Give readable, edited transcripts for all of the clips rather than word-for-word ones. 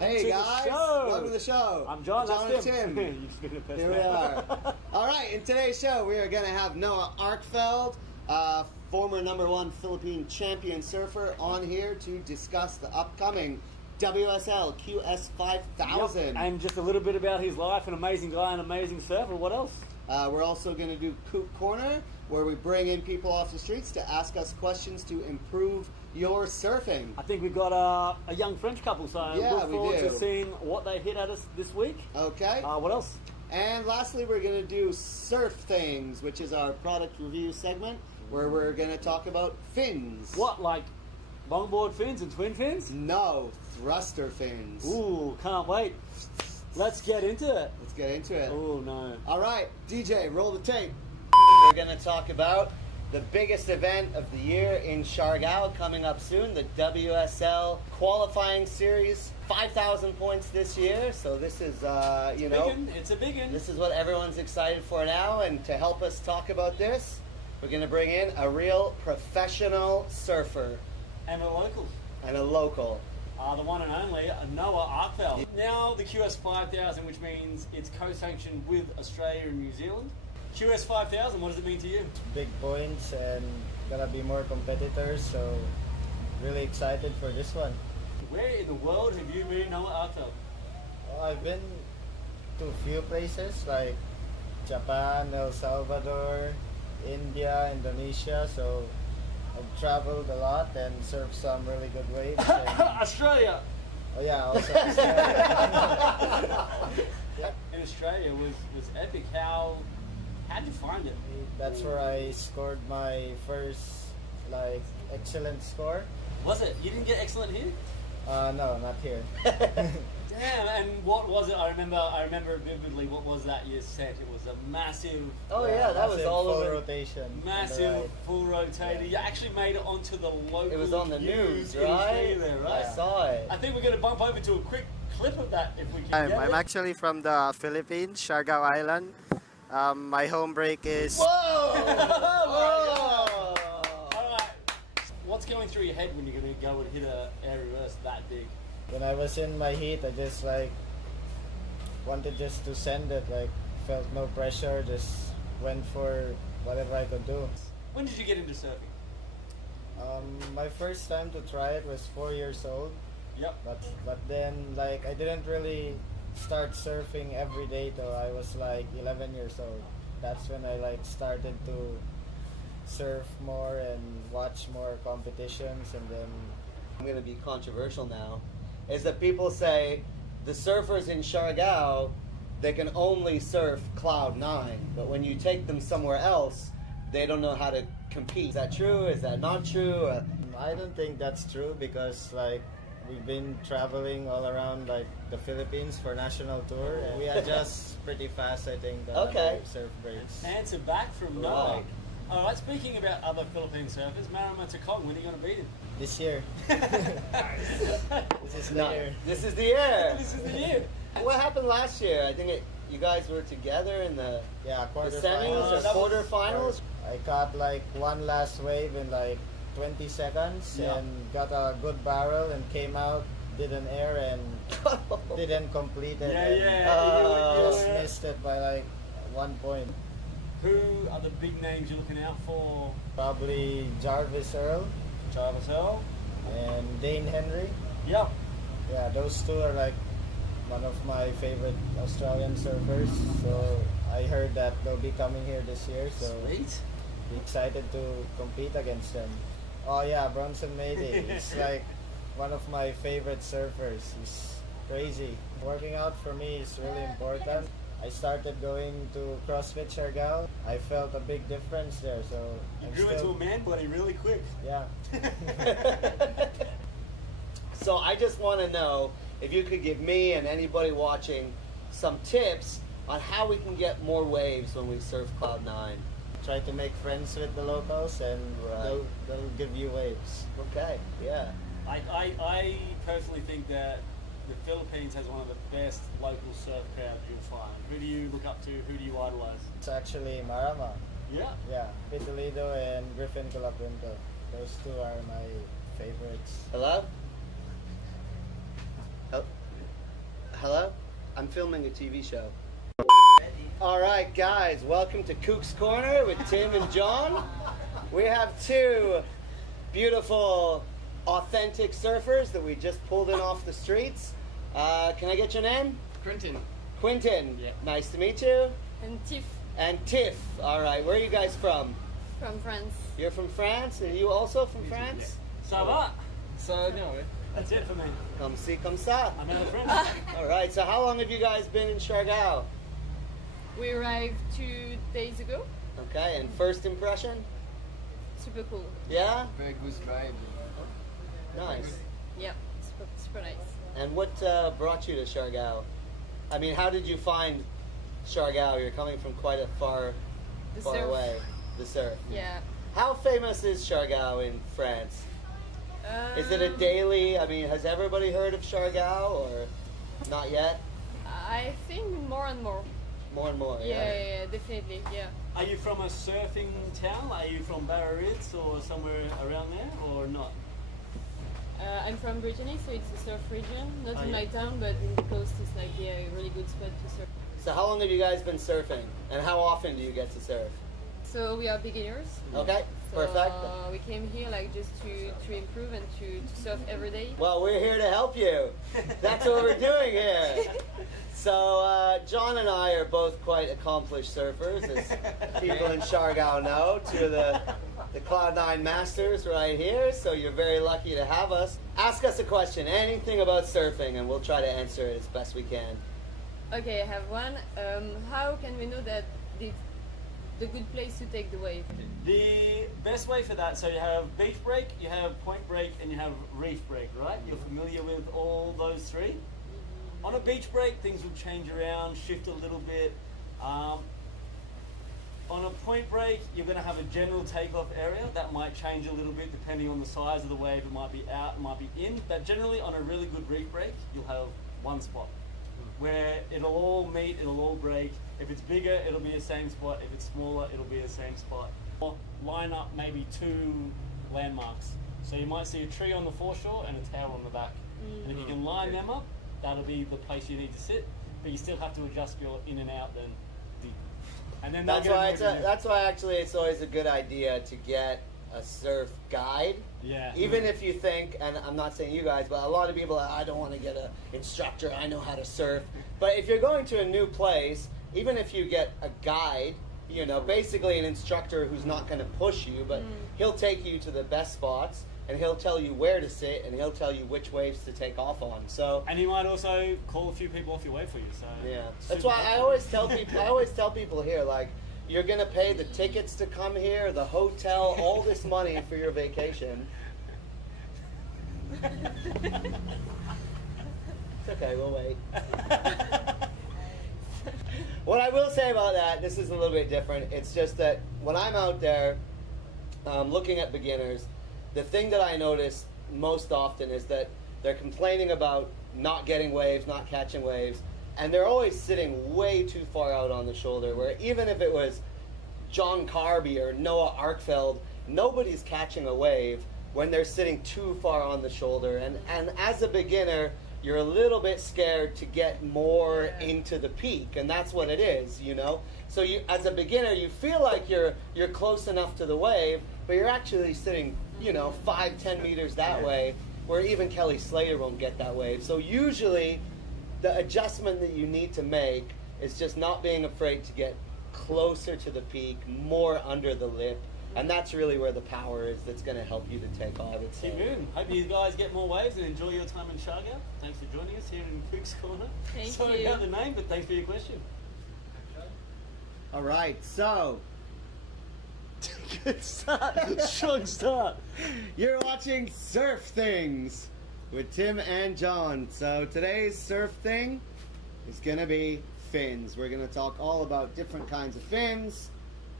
welcome Hey to guys, the show. welcome to the show. I'm John, John that's and Tim. You just been a person. Here we are. All right, in today's show, we are going to have Noah Arkfeld, former #1 Philippine champion surfer, on here to discuss the upcoming WSL QS 5000. Yep. And just a little bit about his life, an amazing guy, an amazing surfer. What else? We're also going to do Coop Corner, where we bring in people off the streets to ask us questions to improve your surfing. I think we've got a young French couple, so Yeah, look we forward do. to seeing what they hit at us this week. Okay. What else? And lastly, we're going to do Surf Things, which is our product review segment, where we're going to talk about fins. What, like longboard fins and twin fins? No, thruster fins. Ooh, can't wait. Let's get into it. Let's get into it. Oh, no. All right, DJ, roll the tape. We're going to talk about the biggest event of the year in Siargao coming up soon, the WSL qualifying series. 5,000 points this year, so this is, It's a big one. this is what everyone's excited for now, and to help us talk about this, we're going to bring in a real professional surfer And a local. and a local. The one and only Noah Arkfeld. Now the QS 5000, which means it's co-sanctioned with Australia and New Zealand. QS 5000, what does it mean to you? Big points and gonna be more competitors, so really excited for this one. Where in the world have you been, Noah Arkfeld? Well, I've been to a few places like Japan, El Salvador, India, Indonesia, so I've traveled a lot and surfed some really good waves. And, Australia! oh yeah, also Australia. In Australia was epic. How'd you find it? That's where I scored my first excellent score. Was it? You didn't get excellent here? No, not here. Damn, and what was it? I remember vividly what was that year's set. It was a massive, Oh yeah, that was massive all full over. rotation. on the massive right. full rotator. You actually made it onto the local It was on the news, in right? Australia there, right? I saw it. I think we're going to bump over to a quick clip of that if we can I'm get it. actually from the Philippines, Siargao Island. My home break is Whoa! All right. What's going through your head when you're going to go and hit a air reverse that big? When I was in my heat, I just wanted just to send it. Felt no pressure, just went for whatever I could do. When did you get into surfing? My first time to try it was 4 years old, Yep. but then I didn't really start surfing every day till I was 11 years old. That's when I started to surf more and watch more competitions, and then I'm going to be controversial now, is that people say the surfers in Siargao, they can only surf Cloud 9, but when you take them somewhere else, they don't know how to compete. Is that true? Is that not true? I don't think that's true because we've been traveling all around the Philippines for national tour, and we adjust pretty fast, I think. Okay. Surf breaks. Answer back from Right. Noah. All right, speaking about other Philippine surfers, Maramata Kong, when are you going to beat him? This year. This is the No, year. this is the year. This is the year. What happened last year? I think you guys were together in the Yeah, semis quarterfinals. or quarterfinals. I caught one last wave in 20 seconds Yeah. and got a good barrel and came out, did an air and didn't complete it. and Just Yeah. missed it by 1 point. Who are the big names you're looking out for? Probably Jarvis Earl Travis Earl. and Dane Henry. Yep. Yeah, those two are one of my favorite Australian surfers. So I heard that they'll be coming here this year. So Sweet. be excited to compete against them. Oh yeah, Bronson Mady. He's one of my favorite surfers. He's crazy. Working out for me is really important. I started going to CrossFit Siargao. I felt a big difference there. So You I'm grew into a man body really quick. Yeah. So I just want to know if you could give me and anybody watching some tips on how we can get more waves when we surf Cloud 9. Try to make friends with the locals and Right. they'll give you waves. Okay, yeah. I personally think that the Philippines has one of the best local surf crowds you'll find. Who do you look up to? Who do you idolize? It's actually Marama. Yeah. Yeah, Pitolido and Griffin Colapinto. Those two are my favorites. Hello? Oh, Hello? I'm filming a TV show. All right, guys, welcome to Kook's Corner with Tim and John. We have two beautiful, authentic surfers that we just pulled in off the streets. Can I get your name? Quentin. Quentin. Yeah. Nice to meet you. And Tiff And Tiff. All right, where are you guys from? from France. You're from France? And you also from France? Ça va? So, no, That's it for me. Comme si, comme ça. I'm out of French. All right, so how long have you guys been in Siargao? We arrived 2 days ago. Okay, and first impression? Super cool. Yeah? very good vibe. Nice. Yeah, super nice. And what brought you to Siargao? I mean, how did you find Siargao? You're coming from quite a far The far surf. away. The surf. Yeah. How famous is Siargao in France? Is it a daily? I mean, has everybody heard of Siargao or not yet? I think more and more. More and more. Yeah, definitely. Yeah. Are you from a surfing town? Are you from Biarritz or somewhere around there, or not? I'm from Brittany, so it's a surf region. Not Oh, in yeah. my town, but in the coast, it's like a really good spot to surf. So how long have you guys been surfing? And how often do you get to surf? So we are beginners. Okay, So perfect. we came here like just to improve and to surf every day. Well, we're here to help you. That's what we're doing here. So, John and I are both quite accomplished surfers, as people in Siargao know. Two of the Cloud9 masters right here, so you're very lucky to have us. Ask us a question, anything about surfing, and we'll try to answer it as best we can. Okay, I have one. How can we know that the good place to take the wave? The best way for that, so you have beach break, you have point break, and you have reef break, right? You're familiar with all those three? On a beach break, things will change around, shift a little bit. On a point break, you're going to have a general takeoff area. That might change a little bit depending on the size of the wave. It might be out, it might be in. But generally, on a really good reef break, you'll have one spot where it'll all meet, it'll all break. If it's bigger, it'll be the same spot. If it's smaller, it'll be the same spot. Or line up maybe two landmarks. So you might see a tree on the foreshore and a tower on the back. And if you can line them up, that'll be the place you need to sit. But you still have to adjust your in and out then. And then That's why actually it's always a good idea to get a surf guide. Yeah. Even if you think, and I'm not saying you guys, but a lot of people, I don't want to get an instructor, I know how to surf. But if you're going to a new place, even if you get a guide, you know, basically an instructor who's not going to push you, but he'll take you to the best spots, and he'll tell you where to sit, and he'll tell you which waves to take off on. So And he might also call a few people off your wave for you. So yeah, super that's why I helpful. always tell people. I always tell people here, like, you're gonna pay the tickets to come here, the hotel, all this money for your vacation. It's okay, we'll wait. What I will say about that, this is a little bit different. It's just that when I'm out there looking at beginners, the thing that I notice most often is that they're complaining about not getting waves, not catching waves, and they're always sitting way too far out on the shoulder, where even if it was John Carby or Noah Arkfeld, nobody's catching a wave when they're sitting too far on the shoulder. And as a beginner, you're a little bit scared to get more into the peak, and that's what it is, you know? So you, as a beginner, you feel like you're close enough to the wave, but you're actually sitting, you know, 5-10 meters that way, where even Kelly Slater won't get that wave. So usually, the adjustment that you need to make is just not being afraid to get closer to the peak, more under the lip, and that's really where the power is that's going to help you to take off. Keep moving. Hope you guys get more waves and enjoy your time in Siargao. Thanks for joining us here in Kook's Corner. Thank Sorry you. about the name, but thanks for your question. All right, so Good start. Strong start. you're watching Surf Things with Tim and John. So today's surf thing is going to be fins. We're going to talk all about different kinds of fins,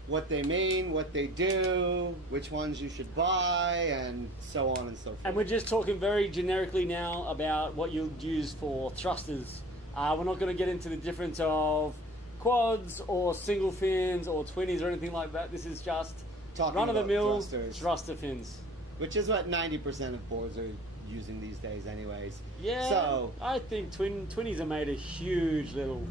what they mean, what they do, which ones you should buy, and so on and so forth. And we're just talking very generically now about what you'll use for thrusters. We're not going to get into the difference of quads or single fins or 20s or anything like that. This is just Talking run-of-the-mill about thrusters. thruster fins. Which is what 90% of boards are using these days anyways. Yeah, So I think Twinnies have made a huge little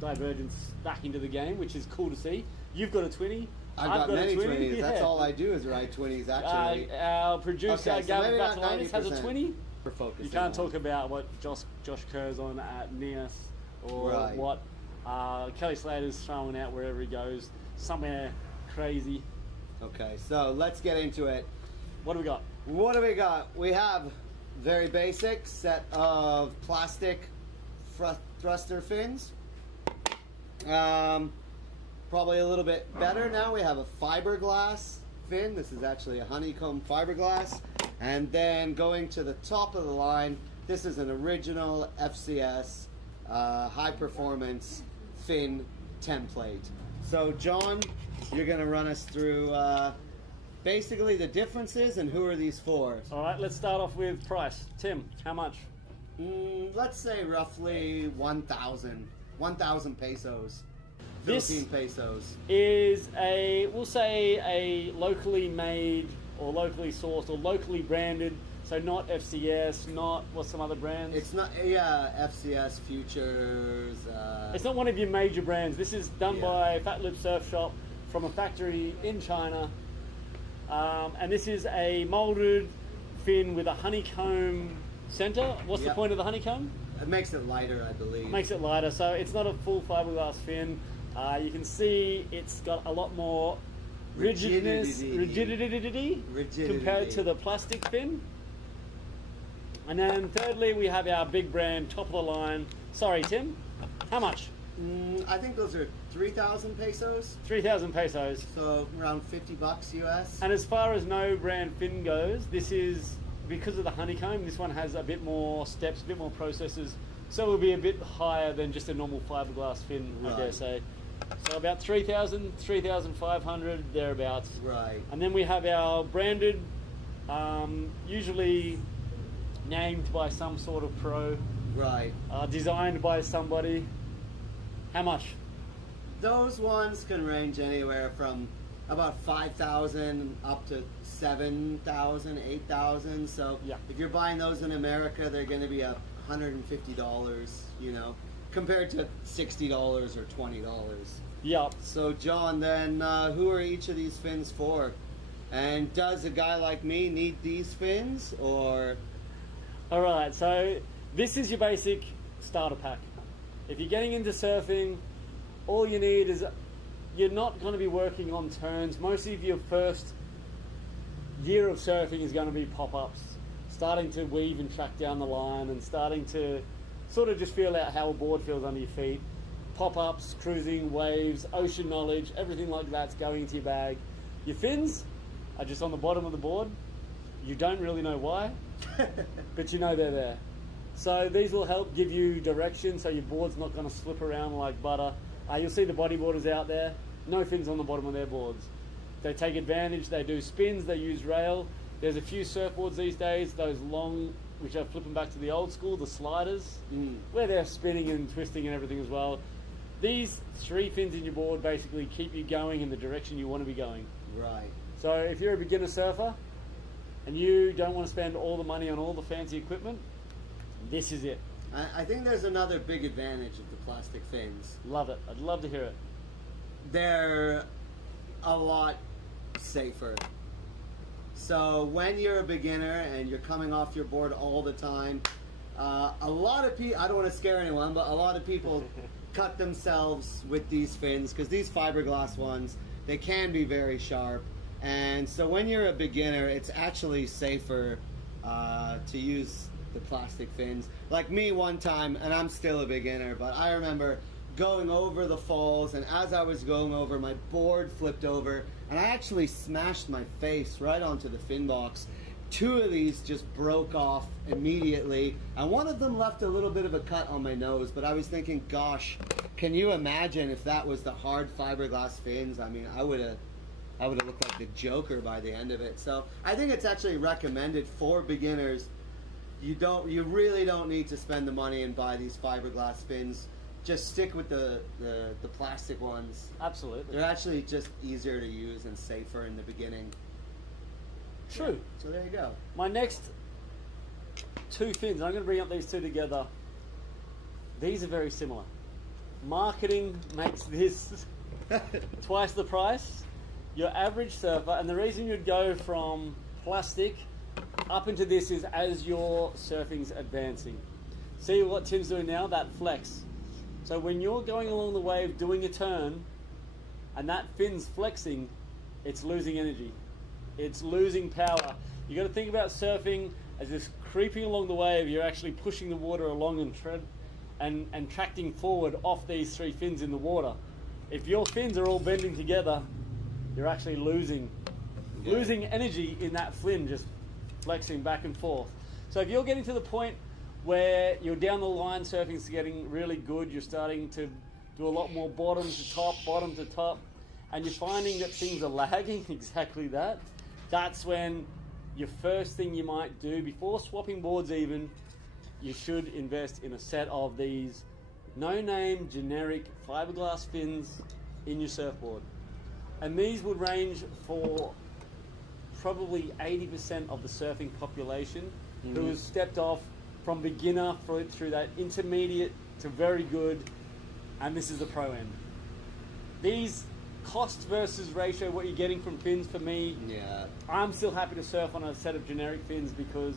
divergence back into the game, which is cool to see. You've got a Twinnie. I've got many a Twinnie. Twinnies. That's yeah. all I do is ride Twinnies actually. Our producer, Okay, so Gavin maybe not Bartolonis, has a 90%. Twinnie. We're focusing You can't on. talk about what Josh Kerr's on at Neas or Right. what Kelly Slater's throwing out wherever he goes, somewhere crazy. Okay, so let's get into it. What do we got? What do we got? We have very basic set of plastic thruster fins. Probably a little bit better now. We have a fiberglass fin. This is actually a honeycomb fiberglass. And then going to the top of the line, this is an original FCS high performance fin template. So John, you're going to run us through basically the differences and who are these for. All right, let's start off with price. Tim, how much? Let's say roughly 1,000 pesos. This Philippine pesos. is we'll say a locally made or locally sourced or locally branded, so not FCS, not what's some other brands? It's not, FCS, Futures. It's not one of your major brands. This is done Yeah. by Fat Lip Surf Shop from a factory in China. And this is a molded fin with a honeycomb center. What's the Yep. point of the honeycomb? It makes it lighter, I believe. Makes it lighter, so it's not a full fiberglass fin. You can see it's got a lot more rigidity compared to the plastic fin. And then thirdly, we have our big brand, top of the line. Sorry, Tim, how much? I think those are 3,000 pesos. 3,000 pesos. So around $50 US. And as far as no brand fin goes, this is, because of the honeycomb, this one has a bit more steps, a bit more processes. So it will be a bit higher than just a normal fiberglass fin, I dare Right. say. So about 3,000, 3,500, thereabouts. Right. And then we have our branded, usually named by some sort of pro, Right. designed by somebody. How much? Those ones can range anywhere from about 5,000 up to 7,000, 8,000. So Yeah. if you're buying those in America, they're going to be $150, compared to $60 or $20. Yeah. So John, then who are each of these fins for? And does a guy like me need these fins, or? All right, so this is your basic starter pack. If you're getting into surfing, all you need is, you're not going to be working on turns. Most of your first year of surfing is going to be pop-ups, starting to weave and track down the line and starting to sort of just feel out how a board feels under your feet. Pop-ups, cruising, waves, ocean knowledge, everything like that's going into your bag. Your fins are just on the bottom of the board. You don't really know why, but you know they're there. So these will help give you direction so your board's not going to slip around like butter. You'll see the bodyboarders out there, no fins on the bottom of their boards. They take advantage, they do spins, they use rail. There's a few surfboards these days, those long, which are flipping back to the old school, the sliders, where they're spinning and twisting and everything as well. These three fins in your board basically keep you going in the direction you want to be going. Right. So if you're a beginner surfer and you don't want to spend all the money on all the fancy equipment, this is it. I think there's another big advantage of the plastic fins. Love it. I'd love to hear it. They're a lot safer. So when you're a beginner and you're coming off your board all the time, a lot of people, I don't want to scare anyone, but a lot of people cut themselves with these fins because these fiberglass ones, they can be very sharp. And so when you're a beginner, it's actually safer to use the plastic fins. Like me one time, and I'm still a beginner, but I remember going over the falls, and as I was going over, my board flipped over, and I actually smashed my face right onto the fin box. Two of these just broke off immediately, and one of them left a little bit of a cut on my nose, but I was thinking, gosh, can you imagine if that was the hard fiberglass fins? I mean, I would have looked like the Joker by the end of it. So I think it's actually recommended for beginners. You really don't need to spend the money and buy these fiberglass fins. Just stick with the plastic ones. Absolutely. They're actually just easier to use and safer in the beginning. True. So there you go. My next two fins. I'm going to bring up these two together. These are very similar. Marketing makes this twice the price. Your average surfer, and the reason you'd go from plastic up into this is as your surfing's advancing. See what Tim's doing now? That flex. So when you're going along the wave doing a turn and that fin's flexing, it's losing energy. It's losing power. You got to think about surfing as this creeping along the wave. You're actually pushing the water along and tracting forward off these three fins in the water. If your fins are all bending together, you're actually losing energy in that fin, just flexing back and forth. So if you're getting to the point where you're down the line, surfing's getting really good, you're starting to do a lot more bottom to top, and you're finding that things are lagging, exactly that, that's when your first thing you might do, before swapping boards even, you should invest in a set of these no-name generic fiberglass fins in your surfboard. And these would range for probably 80% of the surfing population who has stepped off from beginner through that intermediate to very good, and this is the pro end. These cost versus ratio, what you're getting from fins, for me, I'm still happy to surf on a set of generic fins because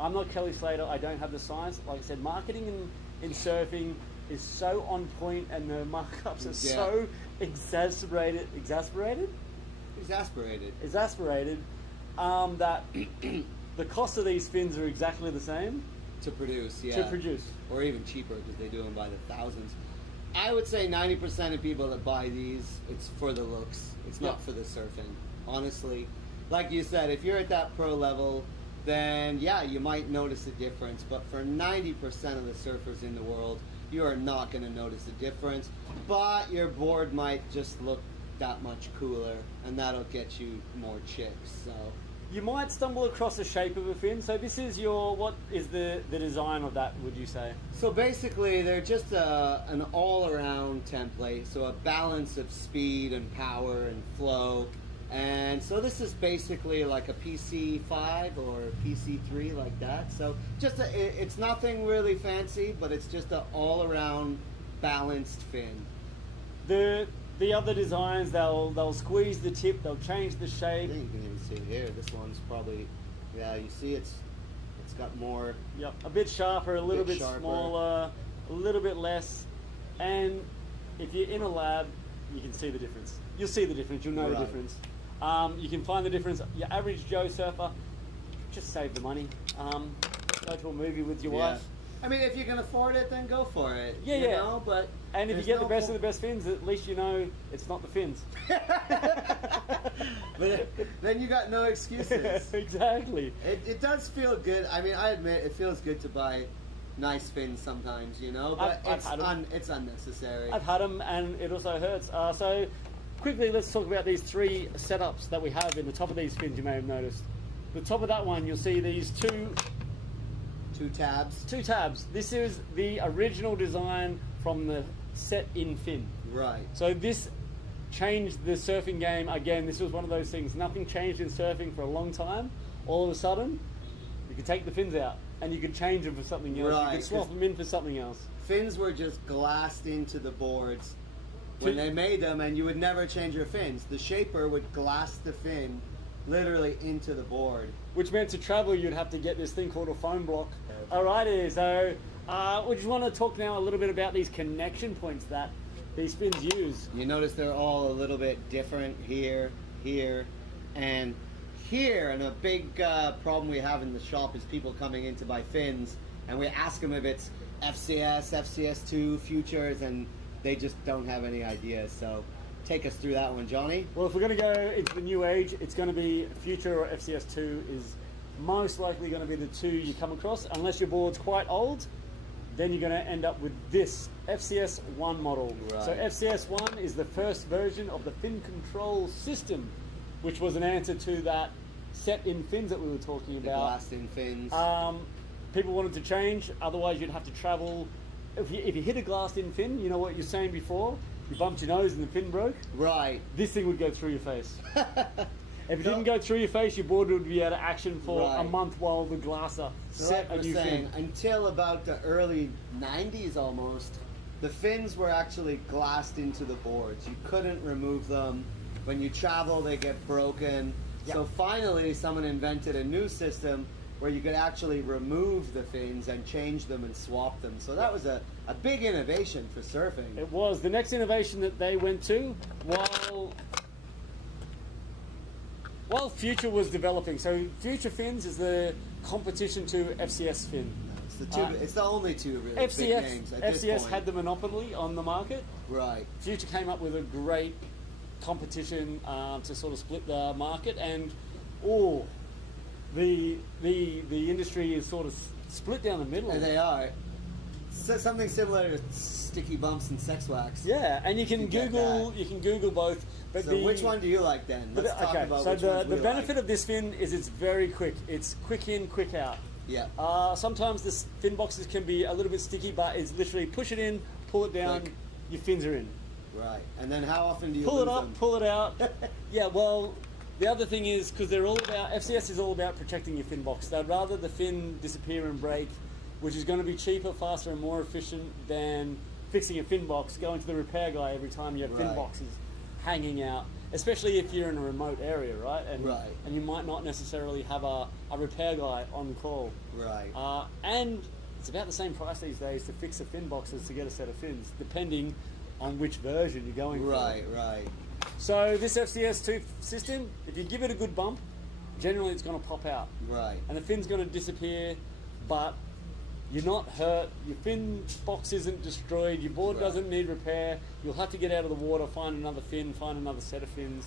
I'm not Kelly Slater, I don't have the science. Like I said, marketing in surfing is so on point and the markups are so exasperated that the cost of these fins are exactly the same to produce, or even cheaper because they do them by the thousands. I would say 90% of people that buy these, it's for the looks. It's not for the surfing. Honestly, like you said, if you're at that pro level, then you might notice a difference. But for 90% of the surfers in the world, you are not going to notice a difference. But your board might just look that much cooler, and that'll get you more chicks. So you might stumble across the shape of a fin. So this is what is the design of that, would you say? So basically they're just an all-around template, so a balance of speed and power and flow. And so this is basically like a PC5 or PC3, like that. So just it's nothing really fancy, but it's just an all-around balanced fin. The other designs, they'll squeeze the tip, they'll change the shape. I think you can even see it here. This one's probably, you see it's got more. Yep, a bit sharper, a little bit smaller, a little bit less. And if you're in a lab, you can see the difference. You'll see the difference, you'll know the difference. You can find the difference. Your average Joe surfer, just save the money. Go to a movie with your wife. I mean, if you can afford it, then go for it. You know, but and if you get the best of the best fins, at least you know it's not the fins. But then you got no excuses. Exactly. It does feel good. I mean, I admit it feels good to buy nice fins sometimes, but it's unnecessary. I've had them, and it also hurts. So quickly, let's talk about these three setups that we have in the top of these fins. You may have noticed. The top of that one, you'll see these two tabs. This is the original design from the set-in fin. Right. So this changed the surfing game. Again, this was one of those things. Nothing changed in surfing for a long time. All of a sudden, you could take the fins out and you could change them for something else. Right, you could swap them in for something else. Fins were just glassed into the boards when they made them, and you would never change your fins. The shaper would glass the fin literally into the board. Which meant to travel, you'd have to get this thing called a foam block. Alrighty, so we just want to talk now a little bit about these connection points that these fins use. You notice they're all a little bit different here, and here. And a big problem we have in the shop is people coming in to buy fins, and we ask them if it's FCS, FCS2, futures, and they just don't have any ideas. So take us through that one, Johnny. Well, if we're going to go into the new age, it's going to be Future or FCS2 is most likely going to be the two you come across. Unless your board's quite old, then you're going to end up with this FCS1 model. Right. So FCS1 is the first version of the fin control system, which was an answer to that set-in fins that we were talking about. The glassed-in fins. People wanted to change, otherwise you'd have to travel. If you hit a glassed-in fin, you know what you're saying before? You bumped your nose and the fin broke. Right. This thing would go through your face. If it didn't go through your face, your board would be out of action for a Right. month while the glasser So set like a we're new saying, fin. until about the early 90s almost, the fins were actually glassed into the boards. You couldn't remove them. When you travel, they get broken. Yep. So finally, someone invented a new system where you could actually remove the fins and change them and swap them. So that was a big innovation for surfing. It was the next innovation that they went to while Future was developing. So Future fins is the competition to FCS fin. It's the two. It's the only two really big FCS, names at this FCS point. had the monopoly on the market. Right. Future came up with a great competition to sort of split the market, and the industry is sort of split down the middle. And they are. So something similar to sticky bumps and sex wax. Yeah, and you can get Google that. both. But So which one do you like then? But Let's talk about so which ones the we benefit like. of this fin is it's very quick. It's quick in, quick out. Yeah. Sometimes the fin boxes can be a little bit sticky, but it's literally push it in, pull it down, Click. your fins are in. Right. And then how often do you Pull it lose up, them? pull it out. Yeah, well, the other thing is, because they're all about, FCS is all about protecting your fin box. They'd rather the fin disappear and break, which is going to be cheaper, faster, and more efficient than fixing a fin box, going to the repair guy every time you have fin Right. boxes hanging out, especially if you're in a remote area, right? And, Right. and you might not necessarily have a repair guy on call. Right. And it's about the same price these days to fix a fin box as to get a set of fins, depending on which version you're going Right, for. right. So this FCS2 system, if you give it a good bump, generally it's going to pop out. Right. And the fin's going to disappear, but you're not hurt, your fin box isn't destroyed, your board Right. doesn't need repair, you'll have to get out of the water, find another fin, find another set of fins.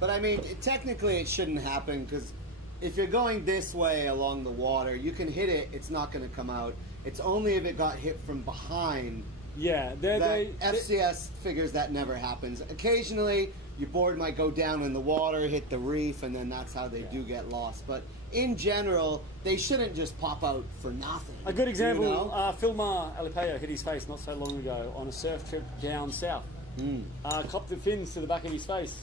But I mean, technically it shouldn't happen because if you're going this way along the water, you can hit it, it's not going to come out. It's only if it got hit from behind Yeah, that FCS figures that never happens. Occasionally, your board might go down in the water, hit the reef, and then that's how they do get lost. But in general, they shouldn't just pop out for nothing. A good example, you know? Philmar Alipeo hit his face not so long ago on a surf trip down south. Copped the fins to the back of his face.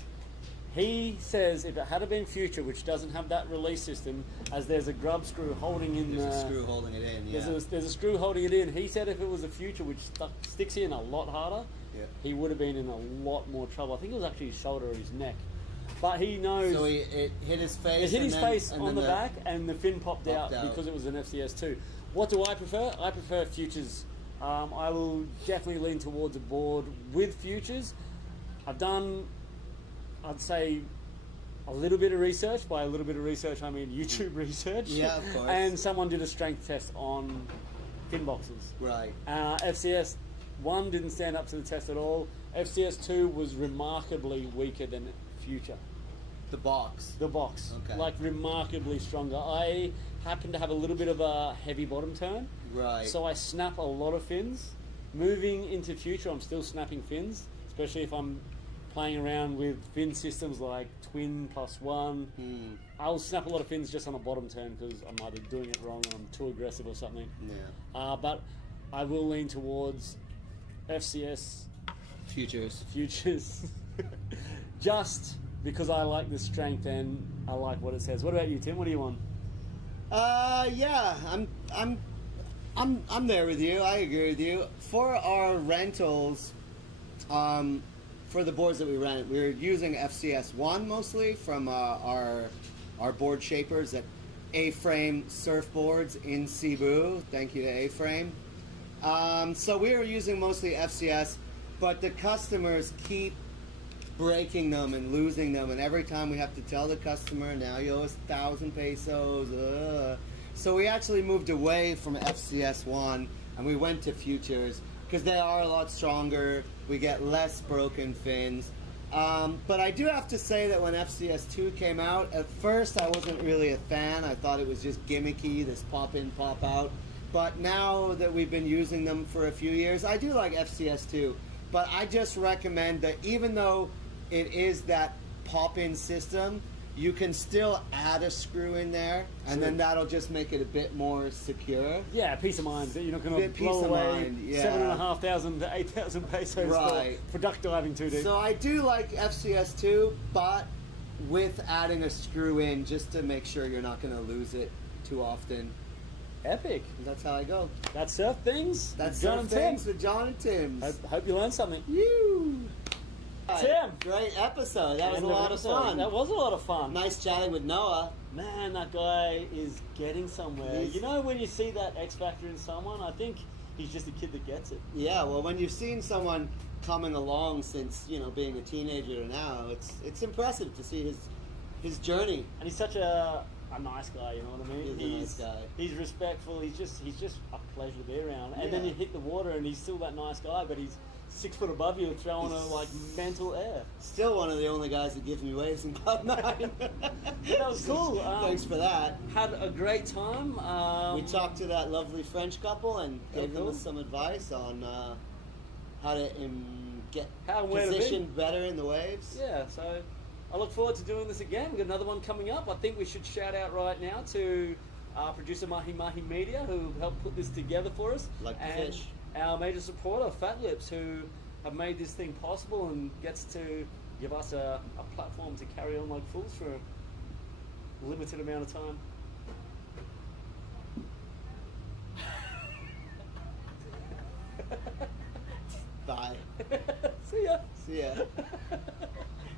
He says if it had been Future, which doesn't have that release system, as there's a grub screw holding in There's a screw holding it in, yeah. There's a screw holding it in. He said if it was a Future, which sticks in a lot harder, Yeah. he would have been in a lot more trouble. I think it was actually his shoulder or his neck. But he knows... So it hit his face. It hit and his then- face and on then the back, and the fin popped out out. because it was an FCS2. What do I prefer? I prefer Futures. I will definitely lean towards a board with Futures. I've done, I'd say, a little bit of research. By a little bit of research, I mean YouTube research. Yeah, of course. And someone did a strength test on fin boxes. Right. FCS 1 didn't stand up to the test at all. FCS 2 was remarkably weaker than Future. The box. The box, Okay. like remarkably stronger. I happen to have a little bit of a heavy bottom turn, Right. so I snap a lot of fins. Moving into Future, I'm still snapping fins, especially if I'm playing around with fin systems like Twin +1. I'll snap a lot of fins just on a bottom turn because I'm either doing it wrong or I'm too aggressive or something. Yeah. But I will lean towards FCS Futures. Futures just because I like the strength and I like what it says. What about you, Tim? What do you want? Yeah, I'm there with you. I agree with you. For our rentals, for the boards that we rent, we're using FCS 1 mostly from our board shapers at A-Frame Surfboards in Cebu. Thank you to A-Frame. So we are using mostly FCS, but the customers keep breaking them and losing them, and every time we have to tell the customer, now you owe us 1,000 pesos. So we actually moved away from FCS 1 and we went to Futures because they are a lot stronger. We get less broken fins. But I do have to say that when FCS 2 came out, at first I wasn't really a fan. I thought it was just gimmicky, this pop in, pop out. But now that we've been using them for a few years, I do like FCS 2. But I just recommend that even though it is that pop-in system, you can still add a screw in there, and then that'll just make it a bit more secure. Yeah, peace of mind that you're not going to Bit peace blow of away mind, yeah. 7,500 to 8,000 pesos Right. for duck diving too deep. So I do like FCS 2, but with adding a screw in just to make sure you're not going to lose it too often. Epic. And that's how I go. That's Surf Things. That's John Surf and Things Tim. with John and Tim's. Hope you learned something. You. Tim. Great episode. That was End a lot of episode. fun. That was a lot of fun. Nice chatting with Noah. Man, that guy is getting somewhere. He's- You know, when you see that X factor in someone, I think he's just a kid that gets it. Yeah, well, when you've seen someone coming along since, you know, being a teenager to now, it's impressive to see his journey. And he's such a nice guy, you know what I mean? He's a nice guy. He's respectful. He's just a pleasure to be around. And then Yeah. you hit the water, and he's still that nice guy, but he's 6 foot above you, throwing a like mental air. Still one of the only guys that gives me waves in Club 9. That was cool. Thanks for that. Had a great time. We talked to that lovely French couple and gave them cool. some advice on how to get How and where to be. positioned better in the waves. Yeah, so I look forward to doing this again. We've got another one coming up. I think we should shout out right now to producer Mahi Media, who helped put this together for us. Like the and fish. Our major supporter, Fat Lips, who have made this thing possible and gets to give us a platform to carry on like fools for a limited amount of time. Bye. See ya. See ya.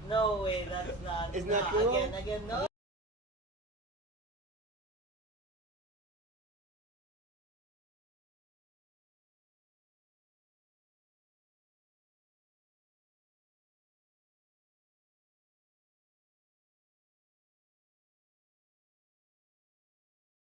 No way, that's not. Isn't that no, cool? Again, no.